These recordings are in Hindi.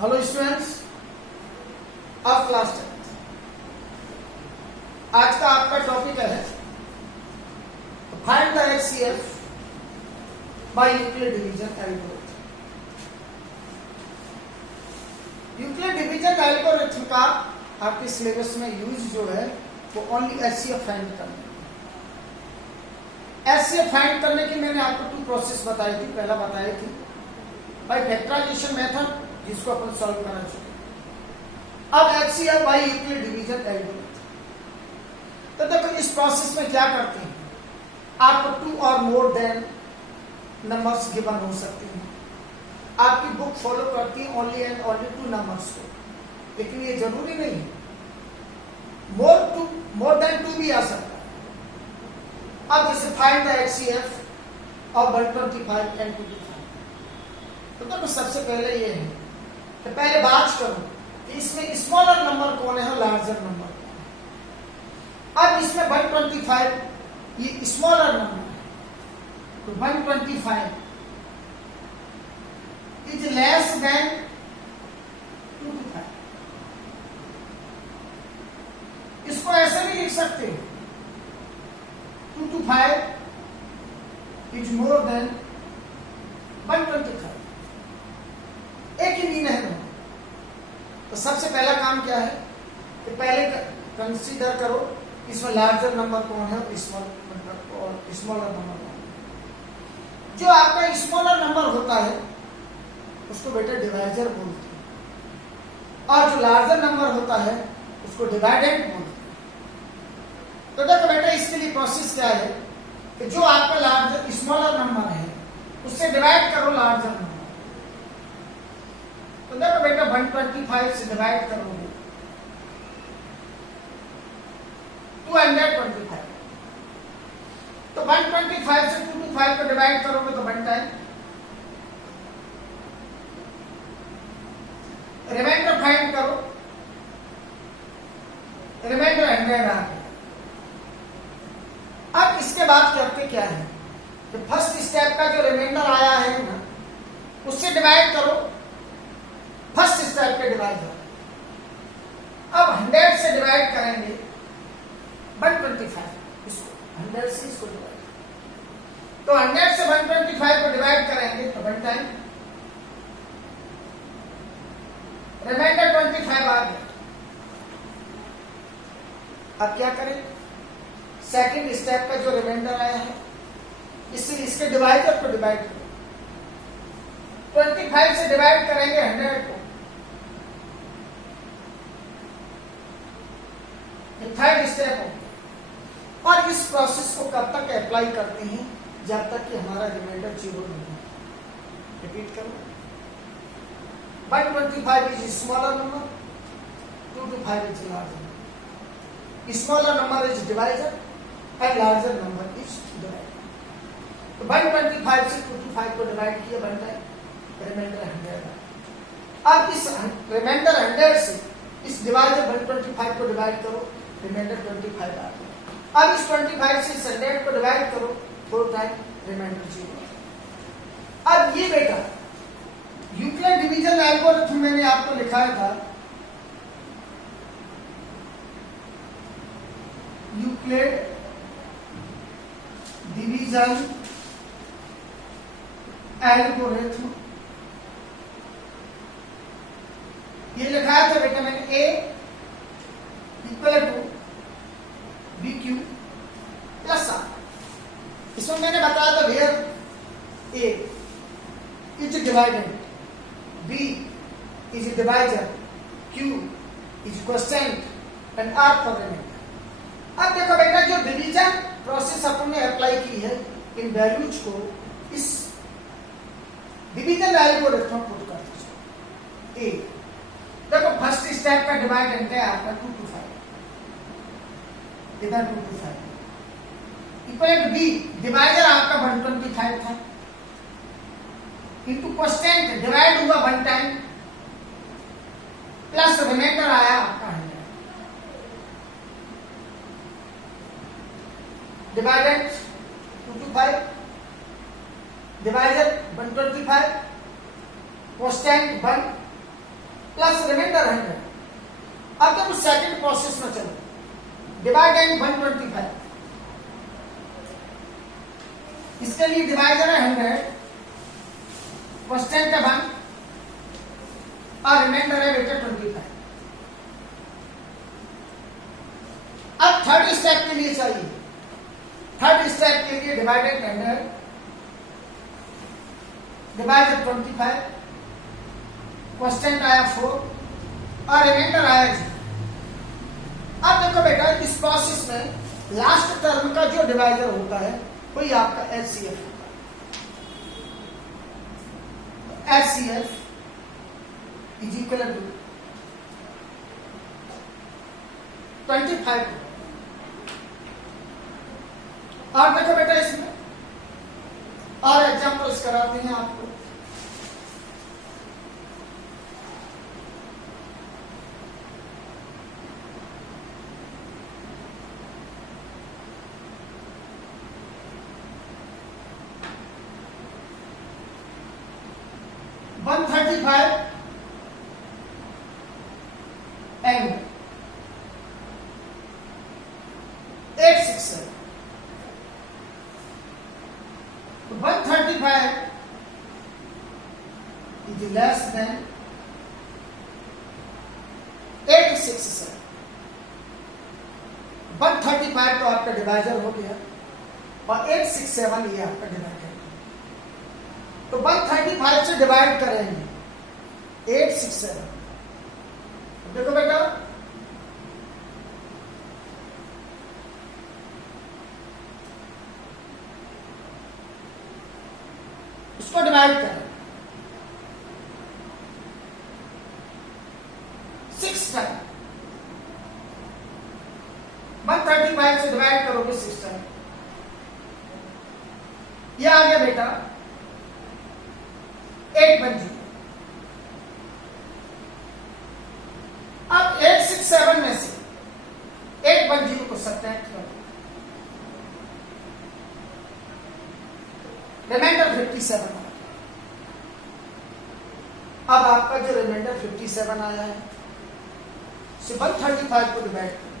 Hello students of class 10। आज का आपका टॉपिक है find the HCF by Euclid division algorithm. Euclid division algorithm का आपके सिलेबस में यूज जो है वो ओनली एचसीएफ फाइंड करने। एचसीएफ फाइंड करने की मैंने आपको 2 प्रोसेस बताई थी। पहला बताई थी बाय फैक्टराइजेशन मेथड, जिसको अपन सॉल्व करना चाहिए। अब HCF by Euclid division algorithm. तो देखो इस प्रोसेस में क्या करते हैं, आपको 2 और मोर देन नंबर्स गिवन हो सकते हैं। आपकी बुक फॉलो करती है ओनली एंड ओनली 2 नंबर्स को, लेकिन ये जरूरी नहीं है, मोर देन 2 भी आ सकता है। अब जैसे find the HCF of 125 and 225। तो देखो सबसे पहले ये है कि पहले बात करो कि इसमें स्मॉलर नंबर कौन है, लार्जर नंबर कौन है। अब इसमें 125 ये स्मॉलर नंबर है, तो 125 इज लेस देन 225। इसको ऐसे भी लिख सकते हो 225 इज मोर देन 125। एक ही मीन है। तो सबसे पहला काम क्या है कि पहले कंसीडर करो इसमें लार्जर नंबर कौन है और स्मॉलर नंबर कौन है। जो आपका स्मॉलर नंबर होता है उसको बेटा डिवाइजर बोलते हैं, और जो लार्जर नंबर होता है उसको डिवाइडेंट बोलते हैं। तो देखो बेटा इसके लिए प्रोसेस क्या है कि जो आपका लार्जर स्मॉलर नंबर है उससे डिवाइड करो लार्जर नंबर। तो देखो बेटा 125 से डिवाइड करोगे 225। तो 125 से 225 को डिवाइड करोगे तो 1 टाइम, रिमाइंडर फाइंड करो, रिमाइंडर 100 आ गया। अब इसके बाद करते क्या है कि फर्स्ट स्टेप का जो रिमाइंडर आया है ना उससे डिवाइड करो फर्स्ट स्टेप के डिवाइडर। अब 100 से डिवाइड करेंगे 125, इसको 100 से इसको डिवाइड। तो 100 से 125 को डिवाइड करेंगे तो 1 टाइम, रिमाइंडर 25 आ गया। अब क्या करें, सेकंड स्टेप का जो रिमाइंडर आया है इससे इसके डिवाइडर को डिवाइड करो। 25 से डिवाइड करेंगे 100 को, थर्ड स्टेप हो। और इस प्रोसेस को कब तक अप्लाई करते हैं, जब तक कि हमारा रिमाइंडर 0 नहीं हो। रिपीट करो, 125 is smaller number, 225 is larger. Smaller number is divisor and larger number is divider. तो 125 से 225 को डिवाइड किया 1 टाइम, रिमाइंडर 100। अब इस रिमाइंडर 100 से इस डिवाइजर 125 को डिवाइड करो, रिमाइंडर 25 आ गया। अब इस 25 से 100 को डिवाइड करो 4 टाइम, रिमाइंडर 0। अब ये बेटा यूक्लिड डिवीजन एल्गोरिथम मैंने आपको लिखाया था, यूक्लिड डिवीजन एल्गोरिथम। ये लिखाया था बेटा मैंने A equal to BQ plus R। इसमें मैंने बताया था where A is dividend, B is divisor, Q is quotient and R for remainder. अब देखो बेटा जो डिवीजन प्रोसेस अपन ने अप्लाई की है इन वैल्यूज को इस डिवीजन एल्गोरिथम पुट कर दीजिए। A देखो फर्स्ट स्टेप का डिवाइडेंट है आपका 225, इधर 225 इक्वल टू B डिवाइजर आपका 125 था, इनटू क्वोशिएंट डिवाइड हुआ 1 टाइम, प्लस रिमाइंडर आया आपका 100। Dividend 225, divisor 125, quotient 1, plus remainder 100। अब जब सेकंड प्रोसेस में चलो, डिवाइड एंड 125, इसके लिए डिवाइडर है 100, कांस्टेंट है 1 और रिमाइंडर है बेटा 25। अब थर्ड स्टेप के लिए चाहिए, थर्ड स्टेप के लिए डिवाइडेड 100 डिवाइडेड 25, कांस्टेंट आया 4 और रिमाइंडर आया 0। अब देखो बेटा, इस प्रोसेस में लास्ट टर्म का जो डिवाइजर होता है वही आपका एचसीएफ होता है। HCF is equal to 25। और देखो बेटा, इसमें और एग्जांपल्स कराते हैं आपको। And 867, 135 is less than 867। 135 तो आपका डिवाइजर हो गया और 867 ये आपका डिवाइजर। तो 135 से डिवाइड करेंगे 867। देखो बेटा, उसको डिवाइड करें 6 टाइम। 135 से डिवाइड करोगे 6 टाइम, ये आ गया बेटा 8 बन जी। अब 867 में से 810 को सब्ट्रैक्ट करो, रिमाइंडर 57 आ। अब आपका जो रिमाइंडर 57 आया है, 135 को डिवाइड करो,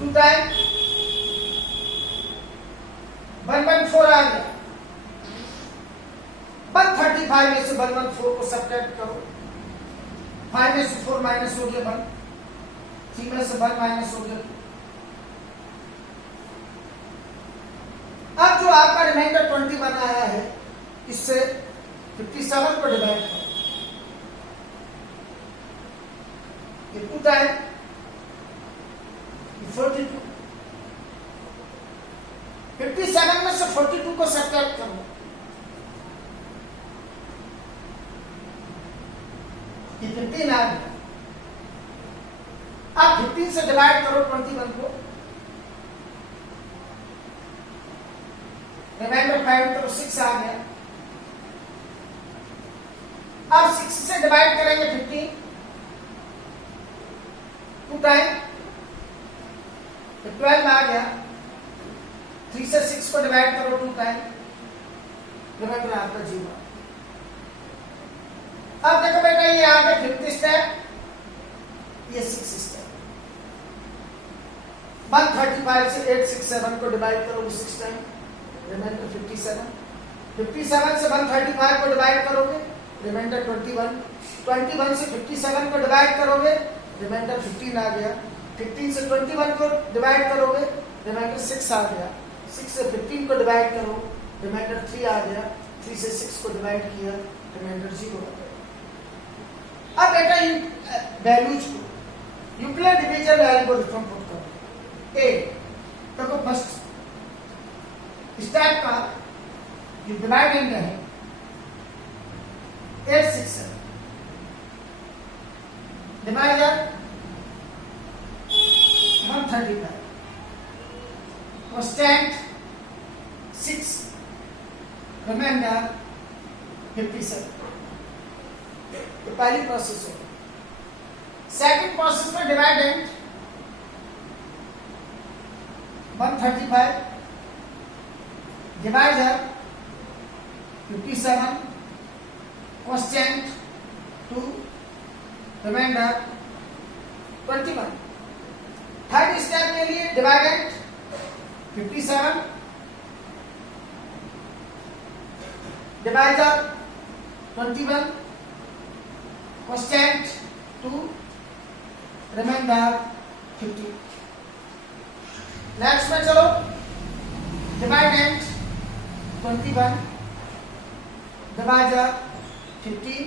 2 टाइम 114 आ गया। 135 में से 114 को सब्ट्रैक्ट करो, 5 में से 4 माइनस हो गया 1, 3 में से 1 माइनस हो गया 2। अब जो आपका रिमाइंडर 21 आया है, इससे 57 को डिवाइड करो, ये 2 टाइम 42। 57 में से 42 को सब्ट्रैक्ट करो, ये 15 आ गया। अब 15 से डिवाइड करो 21 को, रिमाइंडर 5 तो 6 आ गया। अब 6 से डिवाइड करेंगे 15, 2 टाइम 12 आ गया। 3 से 6 को डिवाइड करो 2 टाइम, रिमाइंडर आपका 0। अब देखो बेटा, ये आ गया 5th स्टेप, ये 6th स्टेप। 135 से 867 को डिवाइड करोगे 6 टाइम, रिमाइंडर 57। 57 से 135 को डिवाइड करोगे, रिमाइंडर 21। 21 से 57 को डिवाइड करोगे, रिमाइंडर 15 आ गया। 15 से 21 को डिवाइड करोगे, रिमाइंडर 6 आ गया। 6 से 15 को डिवाइड करो, रिमाइंडर 3 आ गया। 3 से 6 को डिवाइड किया, रिमाइंडर 0 आ गया। अब बेटा इन वैल्यूज को यूक्लिड डिवीजन एल्गोरिथम पुट करो। ए देखो, फर्स्ट स्टेप का जो डिवाइडेंड है 867, डिवाइडर 135, कांस्टेंट 6, रिमाइंडर 57। तो पहली प्रोसेस हो। सेकंड प्रोसेस में dividend 135, divider 57 quotient 2 remainder 21। Third step के लिए dividend 57 divider 21 quotient 2 remainder 50। Next में चलो dividend 21 divider 15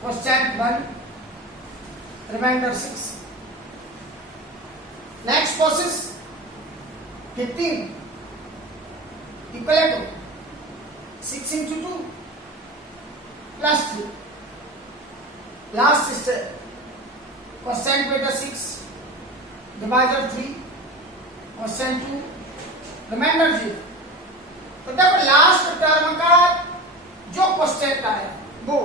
quotient 1 remainder 6। Next process 15 equal to 6 into 2 plus 3। Last step quotient बेटा 6 डिवाइडर 3 क्वोशिएंट 2 रिमाइंडर 0। तो देखो लास्ट टर्म का जो क्वोशिएंट आया वो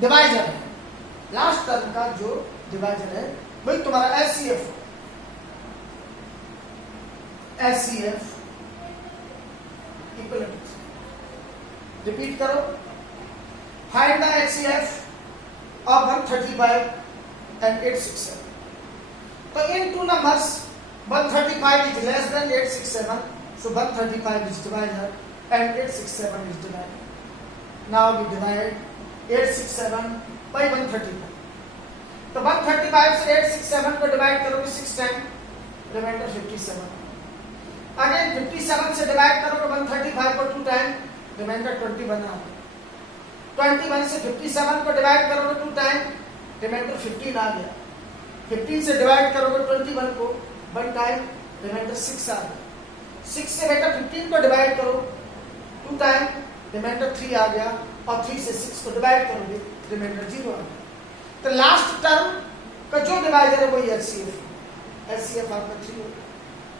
डिवाइजर है। लास्ट टर्म का जो डिवाइजर है वही तुम्हारा एचसीएफ इक्विवेलेंट। रिपीट करो, find the HCF of 135 and 867। तो इन two numbers 135 is less than 867, so 135 is divisor and 867 is divided. Now we divide 867 by 135। तो 135 से 867 को डिवाइड करोगे 6 टाइम, रिमाइंडर 57। अगेन 57 से डिवाइड करोगे 135 को 2 टाइम, रिमाइंडर 21 आ गया। 21 से 57 को डिवाइड करोगे 2 टाइम, रिमाइंडर 15 आ गया। 15 से डिवाइड करोगे 21 को 1 टाइम, रिमाइंडर 6 आ गया। 6 से बेटा 15 को डिवाइड करो 2 टाइम, रिमाइंडर 3 आ गया। और 3 से 6 को डिवाइड करोगे, रिमाइंडर 0 आ गया। तो लास्ट टर्म का जो डिवाइजर है वही एचसीएफ आपका 3 हो गया।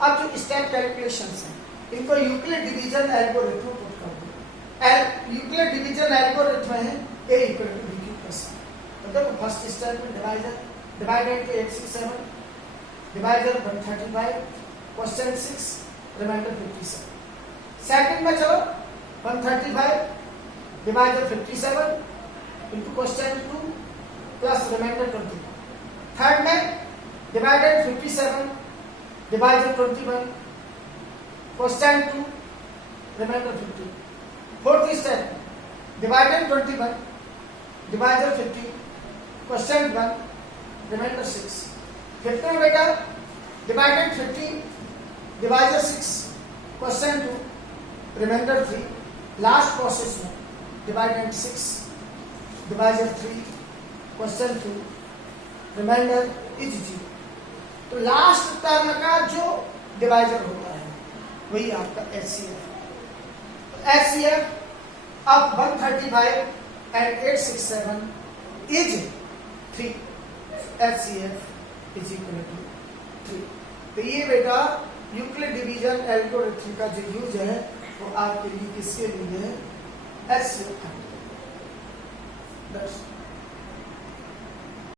अब जो स्टेप कैलकुलेशंस हैं इनको यूक्लिड डिवीजन एल्गोरिथम में पुट कर दो। यूक्लिड डिवीजन एल्गोरिथम है A equal to B cube plus. तो देखो फर्स्ट स्टेप में divisor divided 867 divisor 135 quotient 6 remainder 57। Second में चलो 135 divisor 57 into quotient 2 plus remainder 21। Third में divided 57 divisor 21 quotient 2 remainder 50। Fourth step divided 21 divisor 50 quotient 1 remainder 6। Fifth में बेटा divided 15 divisor 6 quotient 2 remainder 3। Last process में divided 6 divisor 3 quotient 2 remainder is 0। तो लास्ट टर्म का जो डिवाइजर होता है वही आपका HCF. HCF of 135 and 867 is 3। HCF is equal to 3। तो ये बेटा यूक्लिड डिवीजन एल्गोरिथम का जो यूज है वो आपके लिए किसके लिए है? एचसीएफ।